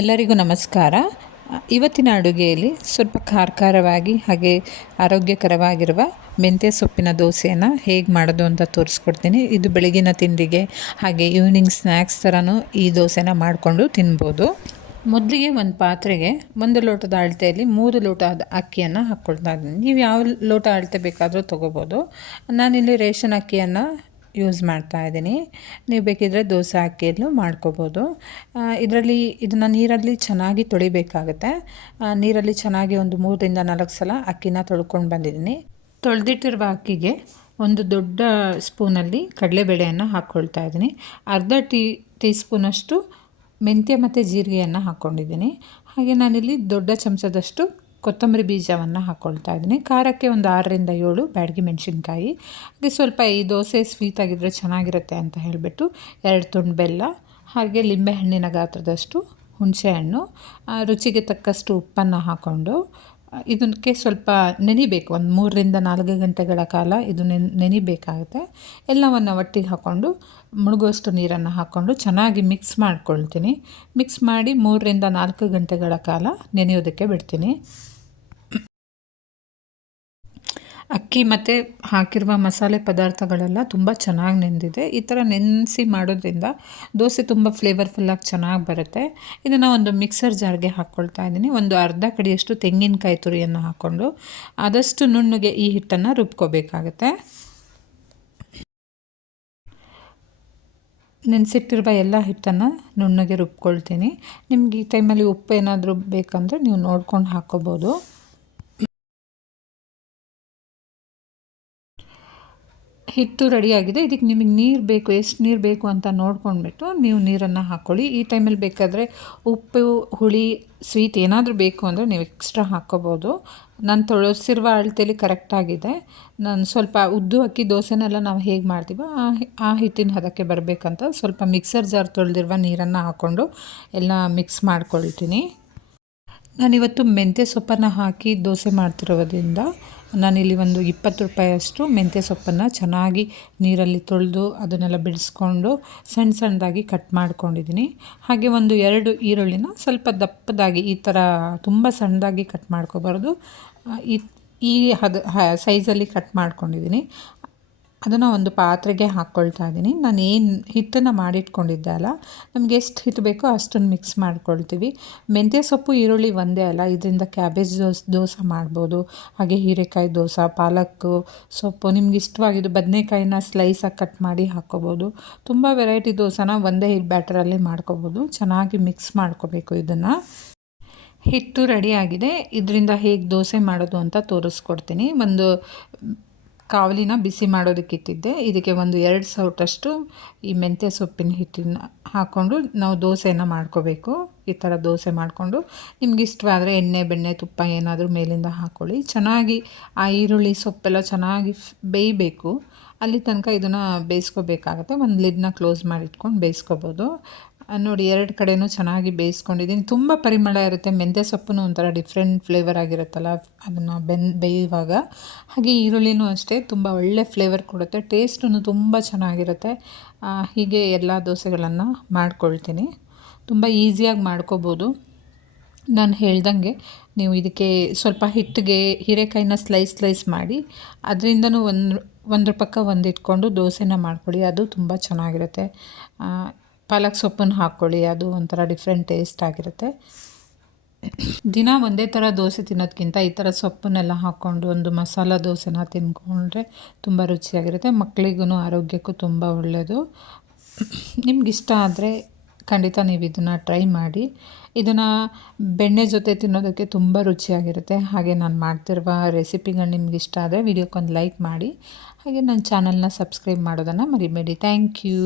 ಎಲ್ಲರಿಗೂ ನಮಸ್ಕಾರ. ಇವತ್ತಿನ ಅಡುಗೆಯಲ್ಲಿ ಸ್ವಲ್ಪ ಖಾರ ಖಾರವಾಗಿ ಹಾಗೆ ಆರೋಗ್ಯಕರವಾಗಿರುವ ಮೆಂತ್ಯ ಸೊಪ್ಪಿನ ದೋಸೆಯನ್ನು ಹೇಗೆ ಮಾಡೋದು ಅಂತ ತೋರಿಸ್ಕೊಡ್ತೀನಿ. ಇದು ಬೆಳಗಿನ ತಿಂಡಿಗೆ ಹಾಗೆ ಈವ್ನಿಂಗ್ ಸ್ನ್ಯಾಕ್ಸ್ ಥರನೂ ಈ ದೋಸೆನ ಮಾಡಿಕೊಂಡು ತಿನ್ಬೋದು. ಮೊದಲಿಗೆ ಒಂದು ಪಾತ್ರೆಗೆ ಒಂದು ಲೋಟದ ಅಳತೆಯಲ್ಲಿ ಮೂರು ಲೋಟ ಅಕ್ಕಿಯನ್ನು ಹಾಕ್ಕೊಳ್ತಾ ಇದ್ದೀನಿ. ನೀವು ಯಾವ ಲೋಟ ಅಳತೆ ಬೇಕಾದರೂ ತೊಗೋಬೋದು. ನಾನಿಲ್ಲಿ ರೇಷನ್ ಅಕ್ಕಿಯನ್ನು ಯೂಸ್ ಮಾಡ್ತಾ ಇದ್ದೀನಿ. ನೀವು ಬೇಕಿದ್ದರೆ ದೋಸೆ ಅಕ್ಕಿಯಲ್ಲೂ ಮಾಡ್ಕೋಬೋದು. ಇದರಲ್ಲಿ, ಇದನ್ನು ನೀರಲ್ಲಿ ಚೆನ್ನಾಗಿ ತೊಳಿಬೇಕಾಗುತ್ತೆ. ನೀರಲ್ಲಿ ಚೆನ್ನಾಗಿ ಒಂದು ಮೂರರಿಂದ ನಾಲ್ಕು ಸಲ ಅಕ್ಕಿನ ತೊಳ್ಕೊಂಡು ಬಂದಿದ್ದೀನಿ. ತೊಳೆದಿಟ್ಟಿರುವ ಅಕ್ಕಿಗೆ ಒಂದು ದೊಡ್ಡ ಸ್ಪೂನಲ್ಲಿ ಕಡಲೆಬೇಳೆಯನ್ನು ಹಾಕ್ಕೊಳ್ತಾ ಇದ್ದೀನಿ. ಅರ್ಧ ಟೀ ಟೀ ಸ್ಪೂನಷ್ಟು ಮೆಂತ್ಯ ಮತ್ತು ಜೀರಿಗೆಯನ್ನು ಹಾಕ್ಕೊಂಡಿದ್ದೀನಿ ಹಾಗೆ ನಾನಿಲ್ಲಿ ದೊಡ್ಡ ಚಮಚದಷ್ಟು ಕೊತ್ತಂಬರಿ ಬೀಜವನ್ನು ಹಾಕ್ಕೊಳ್ತಾ ಇದ್ದೀನಿ. ಖಾರಕ್ಕೆ ಒಂದು ಆರರಿಂದ ಏಳು ಬ್ಯಾಡಗಿ ಮೆಣಸಿನ್ಕಾಯಿ. ಹಾಗೆ ಸ್ವಲ್ಪ ಈ ದೋಸೆ ಸ್ವೀಟ್ ಆಗಿದ್ದರೆ ಚೆನ್ನಾಗಿರುತ್ತೆ ಅಂತ ಹೇಳಿಬಿಟ್ಟು ಎರಡು ತುಂಡು ಬೆಲ್ಲ, ಹಾಗೆ ಲಿಂಬೆಹಣ್ಣಿನ ಗಾತ್ರದಷ್ಟು ಹುಣಸೆಹಣ್ಣು ರುಚಿಗೆ ತಕ್ಕಷ್ಟು ಉಪ್ಪನ್ನು ಹಾಕ್ಕೊಂಡು ಇದಕ್ಕೆ ಸ್ವಲ್ಪ ನೆನಿಬೇಕು. ಒಂದು ಮೂರರಿಂದ ನಾಲ್ಕು ಗಂಟೆಗಳ ಕಾಲ ಇದು ನೆನ್, ನೆನಿಬೇಕಾಗುತ್ತೆ. ಎಲ್ಲವನ್ನು ಒಟ್ಟಿಗೆ ಹಾಕ್ಕೊಂಡು ಮುಳುಗುವಷ್ಟು ನೀರನ್ನು ಹಾಕ್ಕೊಂಡು ಚೆನ್ನಾಗಿ ಮಿಕ್ಸ್ ಮಾಡ್ಕೊಳ್ತೀನಿ. ಮಿಕ್ಸ್ ಮಾಡಿ ಮೂರರಿಂದ ನಾಲ್ಕು ಗಂಟೆಗಳ ಕಾಲ ನೆನೆಯೋದಕ್ಕೆ ಬಿಡ್ತೀನಿ. ಅಕ್ಕಿ ಮತ್ತು ಹಾಕಿರುವ ಮಸಾಲೆ ಪದಾರ್ಥಗಳೆಲ್ಲ ತುಂಬ ಚೆನ್ನಾಗಿ ನೆಂದಿದೆ. ಈ ಥರ ನೆನೆಸಿ ಮಾಡೋದ್ರಿಂದ ದೋಸೆ ತುಂಬ ಫ್ಲೇವರ್ಫುಲ್ಲಾಗಿ ಚೆನ್ನಾಗಿ ಬರುತ್ತೆ. ಇದನ್ನು ಒಂದು ಮಿಕ್ಸರ್ ಜಾರ್ಗೆ ಹಾಕ್ಕೊಳ್ತಾ ಇದ್ದೀನಿ. ಒಂದು ಅರ್ಧ ಕಡಿಯಷ್ಟು ತೆಂಗಿನಕಾಯಿ ತುರಿಯನ್ನು ಹಾಕ್ಕೊಂಡು ಆದಷ್ಟು ನುಣ್ಣಗೆ ಈ ಹಿಟ್ಟನ್ನು ರುಬ್ಕೋಬೇಕಾಗತ್ತೆ. ನೆನೆಸಿಟ್ಟಿರುವ ಎಲ್ಲ ಹಿಟ್ಟನ್ನು ನುಣ್ಣಗೆ ರುಬ್ಕೊಳ್ತೀನಿ. ನಿಮ್ಗೆ ಈ ಟೈಮಲ್ಲಿ ಉಪ್ಪು ಏನಾದರೂ ಬೇಕಂದರೆ ನೀವು ನೋಡ್ಕೊಂಡು ಹಾಕ್ಕೋಬೋದು ಹಿಟ್ಟು ರೆಡಿಯಾಗಿದೆ ಇದಕ್ಕೆ ನಿಮಗೆ ನೀರು ಬೇಕು, ಎಷ್ಟು ನೀರು ಬೇಕು ಅಂತ ನೋಡ್ಕೊಂಡ್ಬಿಟ್ಟು ನೀವು ನೀರನ್ನು ಹಾಕ್ಕೊಳ್ಳಿ ಈ ಟೈಮಲ್ಲಿ ಬೇಕಾದರೆ ಉಪ್ಪು, ಹುಳಿ ಸ್ವೀಟ್ ಏನಾದರೂ ಬೇಕು ಅಂದರೆ ನೀವು ಎಕ್ಸ್ಟ್ರಾ ಹಾಕ್ಕೋಬೋದು ನಾನು ತೊಳಸಿರುವ ಅಳತೆಯಲ್ಲಿ ಕರೆಕ್ಟಾಗಿದೆ ನಾನು ಸ್ವಲ್ಪ ಉದ್ದು ಅಕ್ಕಿ ದೋಸೆನೆಲ್ಲ ನಾವು ಹೇಗೆ ಮಾಡ್ತೀವೋ ಆ ಹಿಟ್ಟಿನ ಹದಕ್ಕೆ ಬರಬೇಕಂತ ಸ್ವಲ್ಪ ಮಿಕ್ಸರ್ ಜಾರ್ ತೊಳೆದಿರುವ ನೀರನ್ನು ಹಾಕ್ಕೊಂಡು ಎಲ್ಲ ಮಿಕ್ಸ್ ಮಾಡ್ಕೊಳ್ತೀನಿ. ನಾನಿವತ್ತು ಮೆಂತ್ಯ ಸೊಪ್ಪನ್ನು ಹಾಕಿ ದೋಸೆ ಮಾಡ್ತಿರೋದ್ರಿಂದ ನಾನಿಲ್ಲಿ ಒಂದು ಇಪ್ಪತ್ತು ರೂಪಾಯಿಯಷ್ಟು ಮೆಂತ್ಯ ಸೊಪ್ಪನ್ನು ಚೆನ್ನಾಗಿ ನೀರಲ್ಲಿ ತೊಳೆದು ಅದನ್ನೆಲ್ಲ ಬಿಡಿಸ್ಕೊಂಡು ಸಣ್ಣ ಸಣ್ಣದಾಗಿ ಕಟ್ ಮಾಡ್ಕೊಂಡಿದ್ದೀನಿ. ಹಾಗೆ ಒಂದು ಎರಡು ಈರುಳ್ಳಿನ ಸ್ವಲ್ಪ ದಪ್ಪದಾಗಿ ಈ ಥರ ತುಂಬ ಸಣ್ಣದಾಗಿ ಕಟ್ ಮಾಡ್ಕೋಬಾರ್ದು. ಈ ಈ ಹದ ಸೈಜಲ್ಲಿ ಕಟ್ ಮಾಡ್ಕೊಂಡಿದ್ದೀನಿ. ಅದನ್ನು ಒಂದು ಪಾತ್ರೆಗೆ ಹಾಕ್ಕೊಳ್ತಾ ಇದ್ದೀನಿ. ನಾನು ಏನು ಹಿಟ್ಟನ್ನು ಮಾಡಿಟ್ಕೊಂಡಿದ್ದೆ ಅಲ್ಲ, ನಮಗೆ ಎಷ್ಟು ಹಿಟ್ಟು ಬೇಕೋ ಅಷ್ಟನ್ನು ಮಿಕ್ಸ್ ಮಾಡ್ಕೊಳ್ತೀವಿ. ಮೆಂತ್ಯ ಸೊಪ್ಪು, ಈರುಳ್ಳಿ ಒಂದೇ ಅಲ್ಲ, ಇದರಿಂದ ಕ್ಯಾಬೇಜ್ ದೋಸೆ ದೋಸೆ ಮಾಡ್ಬೋದು, ಹಾಗೆ ಹೀರೆಕಾಯಿ ದೋಸೆ, ಪಾಲಕ್ ಸೊಪ್ಪು, ನಿಮ್ಗೆ ಇಷ್ಟವಾಗಿದ್ದು ಬದನೆಕಾಯಿನ ಸ್ಲೈಸಾಗಿ ಕಟ್ ಮಾಡಿ ಹಾಕ್ಕೋಬೋದು ತುಂಬ ವೆರೈಟಿ ದೋಸೆನ ಒಂದೇ ಹಿಟ್ಟು ಬ್ಯಾಟರಲ್ಲಿ ಮಾಡ್ಕೋಬೋದು. ಚೆನ್ನಾಗಿ ಮಿಕ್ಸ್ ಮಾಡ್ಕೋಬೇಕು ಇದನ್ನು. ಹಿಟ್ಟು ರೆಡಿಯಾಗಿದೆ ಇದರಿಂದ ಹೇಗೆ ದೋಸೆ ಮಾಡೋದು ಅಂತ ತೋರಿಸ್ಕೊಡ್ತೀನಿ. ಒಂದು ಕಾವಲಿನ ಬಿಸಿ ಮಾಡೋದಕ್ಕೆ ಇಟ್ಟಿದ್ದೆ. ಇದಕ್ಕೆ ಒಂದು ಎರಡು ಸೌಟಷ್ಟು ಈ ಮೆಂತ್ಯ ಸೊಪ್ಪಿನ ಹಿಟ್ಟಿನ ಹಾಕ್ಕೊಂಡು ನಾವು ದೋಸೆನ ಮಾಡ್ಕೋಬೇಕು. ಈ ಥರ ದೋಸೆ ಮಾಡಿಕೊಂಡು ನಿಮ್ಗೆ ಇಷ್ಟವಾದರೆ ಎಣ್ಣೆ, ಬೆಣ್ಣೆ, ತುಪ್ಪ ಏನಾದರೂ ಮೇಲಿಂದ ಹಾಕ್ಕೊಳ್ಳಿ ಚೆನ್ನಾಗಿ ಆ ಈರುಳ್ಳಿ ಸೊಪ್ಪೆಲ್ಲ ಚೆನ್ನಾಗಿ ಬೇಯಬೇಕು. ಅಲ್ಲಿ ತನಕ ಇದನ್ನು ಬೇಯಿಸ್ಕೋಬೇಕಾಗತ್ತೆ. ಒಂದು ಲಿಡ್ನ ಕ್ಲೋಸ್ ಮಾಡಿಟ್ಕೊಂಡು ಬೇಯಿಸ್ಕೋಬೋದು. ನೋಡಿ, ಎರಡು ಕಡೆಯೂ ಚೆನ್ನಾಗಿ ಬೇಯಿಸ್ಕೊಂಡಿದ್ದೀನಿ. ತುಂಬ ಪರಿಮಳ ಇರುತ್ತೆ. ಮೆಂತ್ಯ ಸೊಪ್ಪು ಒಂಥರ ಡಿಫ್ರೆಂಟ್ ಫ್ಲೇವರ್ ಆಗಿರುತ್ತಲ್ಲ, ಅದನ್ನು ಬೆನ್, ಬೇಯುವಾಗ. ಹಾಗೆ ಈರುಳ್ಳಿನೂ ಅಷ್ಟೇ, ತುಂಬ ಒಳ್ಳೆ ಫ್ಲೇವರ್ ಕೊಡುತ್ತೆ. ಟೇಸ್ಟೂ ತುಂಬ ಚೆನ್ನಾಗಿರುತ್ತೆ. ಹೀಗೆ ಎಲ್ಲ ದೋಸೆಗಳನ್ನು ಮಾಡ್ಕೊಳ್ತೀನಿ. ತುಂಬ ಈಸಿಯಾಗಿ ಮಾಡ್ಕೋಬೋದು. ನಾನು ಹೇಳ್ದಂಗೆ, ನೀವು ಇದಕ್ಕೆ ಸ್ವಲ್ಪ ಹಿಟ್ಟಿಗೆ, ಹೀರೆಕಾಯಿನ ಸ್ಲೈಸ್ ಸ್ಲೈಸ್ ಮಾಡಿ, ಅದರಿಂದನೂ ಒಂದು, ಒಂದ್ರ ಪಕ್ಕ ಒಂದು ಇಟ್ಕೊಂಡು ದೋಸೆನ ಮಾಡ್ಕೊಳ್ಳಿ ಅದು ತುಂಬ ಚೆನ್ನಾಗಿರುತ್ತೆ. ಪಾಲಕ್ ಸೊಪ್ಪನ್ನು ಹಾಕ್ಕೊಳ್ಳಿ, ಅದು ಒಂಥರ ಡಿಫ್ರೆಂಟ್ ಟೇಸ್ಟ್ ಆಗಿರುತ್ತೆ. ದಿನ ಒಂದೇ ಥರ ದೋಸೆ ತಿನ್ನೋದಕ್ಕಿಂತ ಈ ಥರ ಸೊಪ್ಪನ್ನೆಲ್ಲ ಹಾಕ್ಕೊಂಡು ಒಂದು ಮಸಾಲ ದೋಸೆನ ತಿನ್ಕೊಂಡ್ರೆ ತುಂಬ ರುಚಿಯಾಗಿರುತ್ತೆ ಮಕ್ಕಳಿಗೂ ಆರೋಗ್ಯಕ್ಕೂ ತುಂಬ ಒಳ್ಳೆಯದು ನಿಮಗಿಷ್ಟ ಆದರೆ ಖಂಡಿತ ನೀವು ಇದನ್ನು ಟ್ರೈ ಮಾಡಿ. ಇದನ್ನು ಬೆಣ್ಣೆ ಜೊತೆ ತಿನ್ನೋದಕ್ಕೆ ತುಂಬ ರುಚಿಯಾಗಿರುತ್ತೆ. ಹಾಗೆ ನಾನು ಮಾಡ್ತಿರುವ ರೆಸಿಪಿಗಳು ನಿಮ್ಗೆ ಇಷ್ಟ ಆದರೆ ವಿಡಿಯೋಕ್ಕೊಂದು ಲೈಕ್ ಮಾಡಿ. ಹಾಗೆ ನನ್ನ ಚಾನಲ್ನ ಸಬ್ಸ್ಕ್ರೈಬ್ ಮಾಡೋದನ್ನು ಮರಿಬೇಡಿ. Thank you